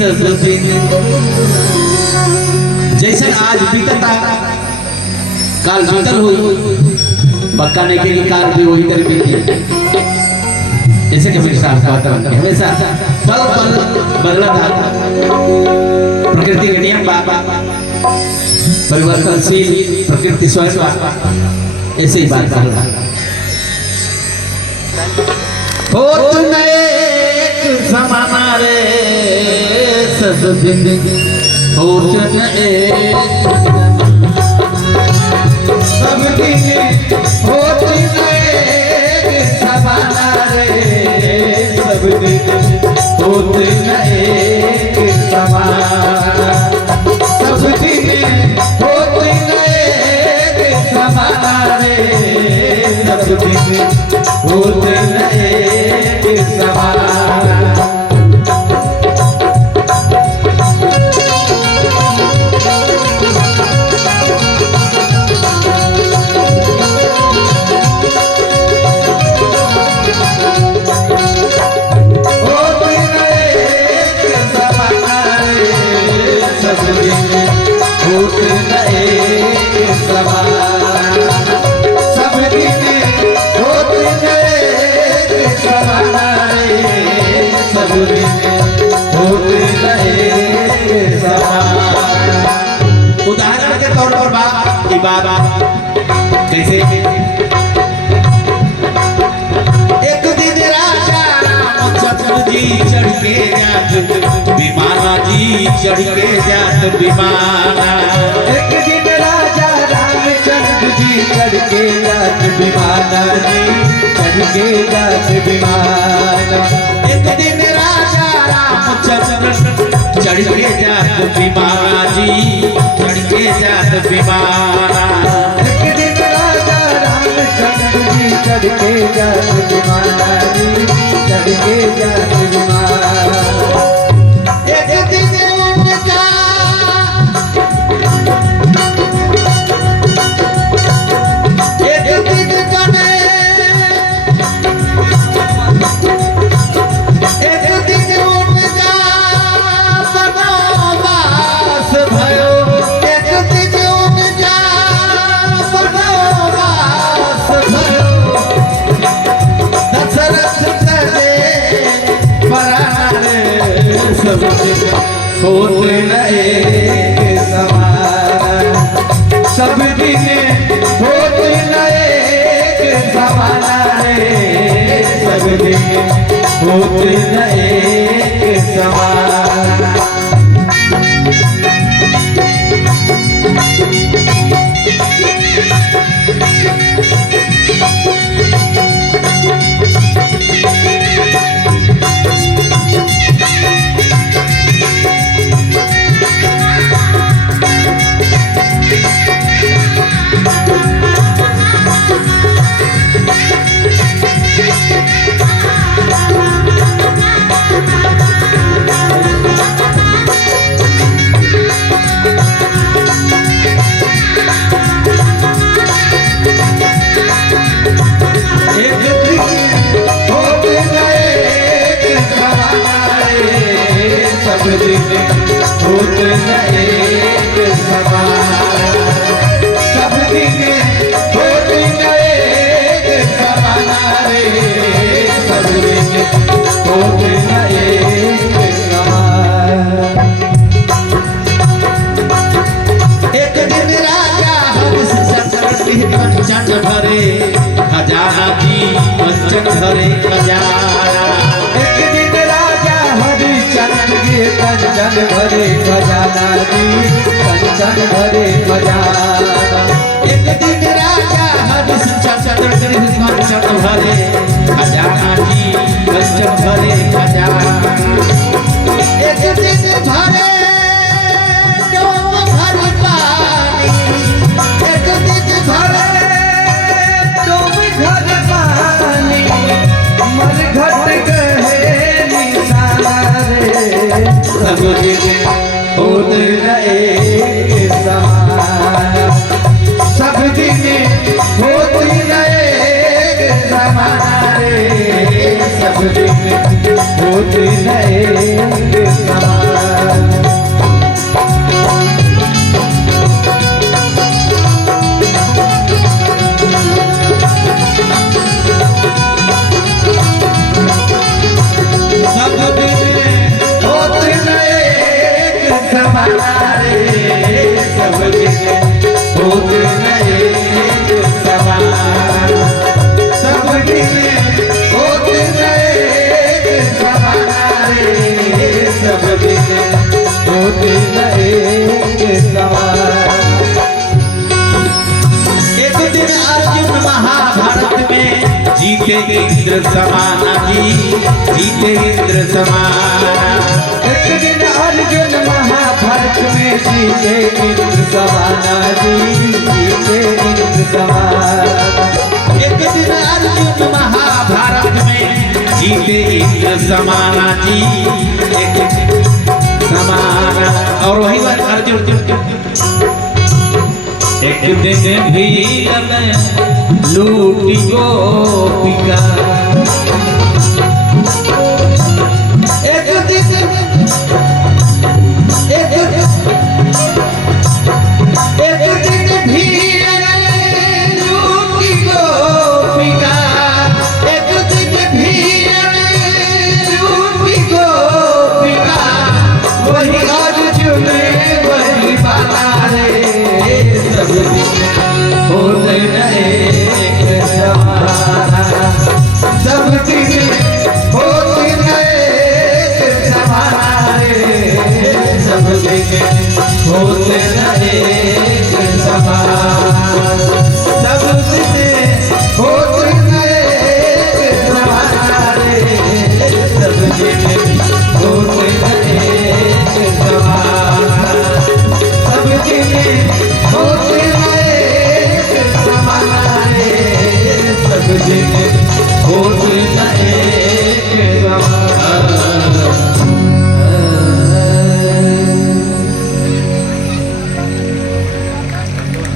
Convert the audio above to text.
सब दिन जैसे आज बीतता काल बीतल हो पक्का नहीं के काल भी वही तरह बीती ऐसे कभी साफ बात हमेशा पल पल बदलता प्रकृति के नियम परिवर्तनशील प्रकृति स्वयं ऐसे ही बात कर रहा हो तुम एक समाना रे सब दिन हो तुम एक सब दिन हो तुम एक समाना रे सब दिन हो तुम एक समाना सब दिन हो तुम एक समाना रे सब दिन हो तुम एक समाना उदाहरण के तौर पर बात कैसे एक दिन राजा रामचंद्र जी चढ़ के जात विमाना जी चढ़ के जात विमाना एक दिन राजा रामचंद्र जी चढ़ के जात विमाना जी चढ़ के जात विमाना एक दिन राजा रामचंद्र चढ़ के जात विमाना जी चढ़ के जात विमाना एक दिन राजा रामचंद्र जी चढ़ के जात विमाना जी चढ़ के जात विमाना एक दिन उनका एक दिन बने एक दिन उनका बनवास भयो एक दिन उनका बनवास भयो दशरथ तले पराने सब होते न एक समान सब दिन होते न एक समान रे सब दिन होते न एक समान भरे खजाना जी कंचन भरे खजाना एक दिन राजा हरिश्चंद्र जी कंचन भरे खजाना जी कंचन भरे खजाना एक दिन राजा हरिश्चंद्र जी कंचन भरे खजाना जी कंचन भरे खजाना एक दिन भरे डोम भरी पानी एक दिन भरे मरघट कहे निशाना रे सब दिन होते न एक समान सब दिन होते न एक समान रे सब दिन होते न एक समान समाना रे सब दिन होते नए समाना सब दिन होते नए समाना रे सब दिन होते नए समाना। एक दिन अर्जुन महाभारत में जीते इंद्र समाना जी जीते इंद्र समाना। एक दिन अर्जुन महाभारत में जीते इंद्र समाना जी जीते इंद्र समाना। एक दिन अर्जुन महाभारत में जीते इंद्र समाना जी एक समाना। और वही बात अर्जुन एक दिन भील में लूटी गोपिका एक दिन भील में लूटी गोपिका एक दिन भील में लूटी गोपिका वही अर्जुन वही बाला रे सब दिन होते नए समाना सब दिन होते नए समाना रे सब दिन होते नए समाना सब दिन होते नए समाना रे सब दिन होते नए समाना सब दिन होते नए समाना रे सब दिन होते नए समाना।